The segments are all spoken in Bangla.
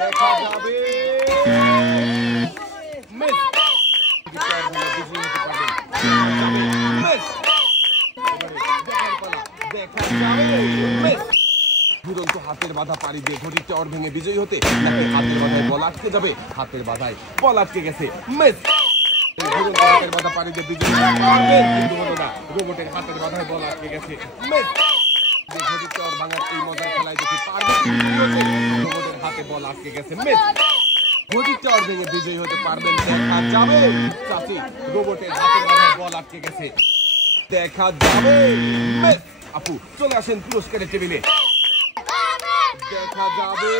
দেখা যাবে মিস। দুরন্ত হাতের বাধা পাড়ি দিয়ে ঘড়ির টাওয়ার ভেঙে বিজয়ী হতে, নাকি হাতের বাধায় বল আটকে যাবে? হাতের বাধায় বল আটকে গেছে, মিস। দুরন্ত হাতের বাধা পাড়ি দিয়ে বিজয়ী পারবেন, কিন্তু হলো না। রোবটের হাতের বাধায় বল আটকে গেছে, মিস। ঘড়ির টাওয়ার ভাঙার এই মজার খেলায় দেখি পারবেন, রোবটের হাতে বল আটকে গেছে, মিস। ঘড়ির টাওয়ার ভেঙে বিজয়ী হতে পারবেন, দেখা যাবে। চাচি রোবটের হাতের বাধায় বল আটকে গেছে, দেখা যাবে, মিস। আপু চলে আসেন পুরস্কারের টেবিলে, দেখা যাবে।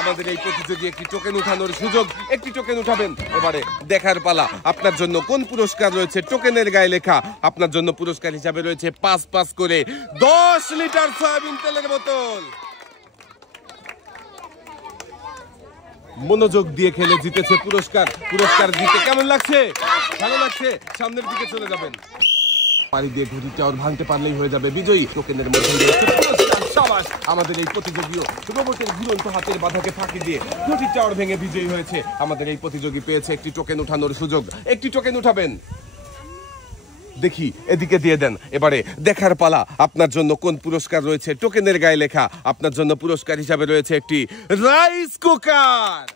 আমাদের এই প্রতিযোগী একটি টোকেন উঠানোর সুযোগ, একটি টোকেন উঠাবেন। এবারে দেখার পালা, আপনার জন্য কোন পুরস্কার রয়েছে? টোকেনের গায়ে লেখা আপনার জন্য পুরস্কার হিসাবে রয়েছে 5 করে 10 লিটার সয়াবিন তেলের বোতল। মনোযোগ দিয়ে খেলে জিতেছে পুরস্কার। পুরস্কার জিতে কেমন লাগছে? ভালো লাগছে। সামনের দিকে চলে যাবেন, পানি দিয়ে ঘড়ির টাওয়ার ভাঙতে পারলেই হয়ে যাবে বিজয়ী। টোকেনের মধ্যে রয়েছে পুরস্কার। সাবাস! আমাদের এই প্রতিযোগীও রোবটের ঘুরন্ত হাতের বাধাকে ফাঁকি দিয়ে ঘড়ির টাওয়ার ভেঙে বিজয়ী হয়েছে। আমাদের এই প্রতিযোগী পেয়েছে একটি টোকেন উঠানোর সুযোগ, একটি টোকেন উঠাবেন। দেখি এদিকে দিয়ে দেন। এবারে দেখার পালা, আপনার জন্য কোন পুরস্কার রয়েছে? টোকেনের গায়ে লেখা আপনার জন্য পুরস্কার হিসাবে রয়েছে একটি রাইস কুকার।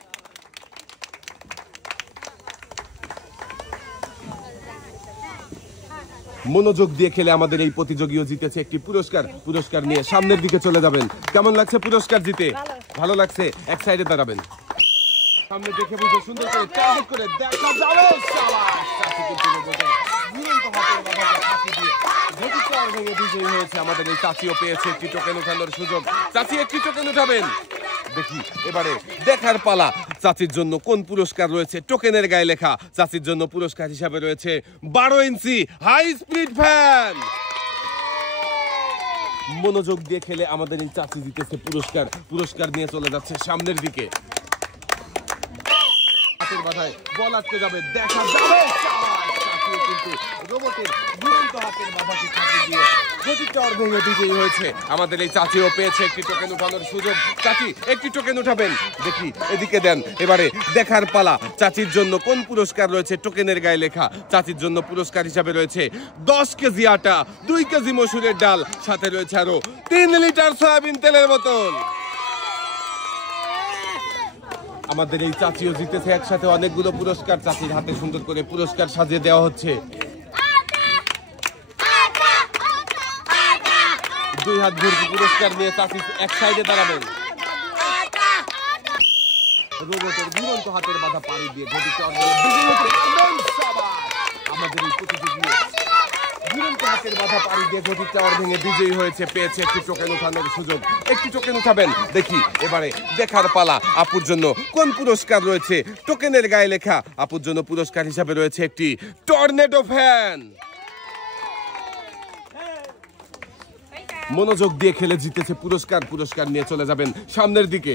মনোযোগ দিয়ে খেলে আমাদের এই প্রতিযোগীও জিতেছে একটি পুরস্কার। পুরস্কার নিয়ে সামনের দিকে চলে যাবেন। কেমন লাগছে পুরস্কার জিতে? ভালো লাগছে। এক সাইডে দাঁড়াবেন, সামনে দেখে বুঝে সুন্দর করে টার্গেট করে দেখা যাবে। আমাদের এই চাচিও পেয়েছে একটি টোকেন উঠানোর সুযোগ। চাচি একটি টোকেন উঠাবেন। দেখি এবারে দেখার পালা, চাচির জন্য কোন পুরস্কার রয়েছে? টোকেনের গায়ে লেখা চাচির জন্য পুরস্কার হিসাবে রয়েছে 12 ইঞ্চি হাই স্পিড ফ্যান। মনোযোগ দিয়ে খেলে আমাদের এই চাচি জিতেছে পুরস্কার। পুরস্কার নিয়ে চলে যাচ্ছে সামনের দিকে, হাতের বাধায় বল আটকে যাবে, দেখা যাবে। কিন্তু রোবটের দুরন্ত হাতের বাধাকে ফাঁকি দিয়ে ঘড়ির টাওয়ার ভেঙে বিজয়ী হয়েছে। আমাদের এই চাচিও পেয়েছে একটি টোকেন উঠানোর সুযোগ। চাচি একটি টোকেন উঠাবেন। দেখি এদিকে দেন। এবারে দেখার পালা, চাচির জন্য কোন পুরস্কার রয়েছে? টোকেনের গায়ে লেখা চাচির জন্য পুরস্কার হিসাবে রয়েছে 10 কেজি আটা, 2 কেজি মসুরের ডাল, সাথে রয়েছে আরো 3 লিটার সয়াবিন তেলের বোতল। আমাদের এই চাচিও জিতেছে একসাথে অনেকগুলো পুরস্কার। চাচির হাতে সুন্দর করে পুরস্কার সাজিয়ে দেওয়া হচ্ছে। 2 হাত ভর্তি পুরস্কার নিয়ে চাচি এক সাইডে দাঁড়াবেন। রোবটের দুরন্ত হাতের বাধা পাড়ি দিয়ে আমাদের এই প্রতিযোগী দুরন্ত হাতের বাধা পাড়ি দিয়ে ঘড়ির টাওয়ার ভেঙে বিজয়ী হয়েছে, পেয়েছে একটি টোকেন উঠানোর সুযোগ। একটি টোকেন উঠাবেন। দেখি এবারে দেখার পালা, আপুর জন্য কোন পুরস্কার রয়েছে? টোকেনের গায়ে লেখা আপুর জন্য পুরস্কার হিসাবে রয়েছে একটি টর্নেডো ফ্যান। মনোযোগ দিয়ে খেলে জিতেছে পুরস্কার। পুরস্কার নিয়ে চলে যাবেন সামনের দিকে।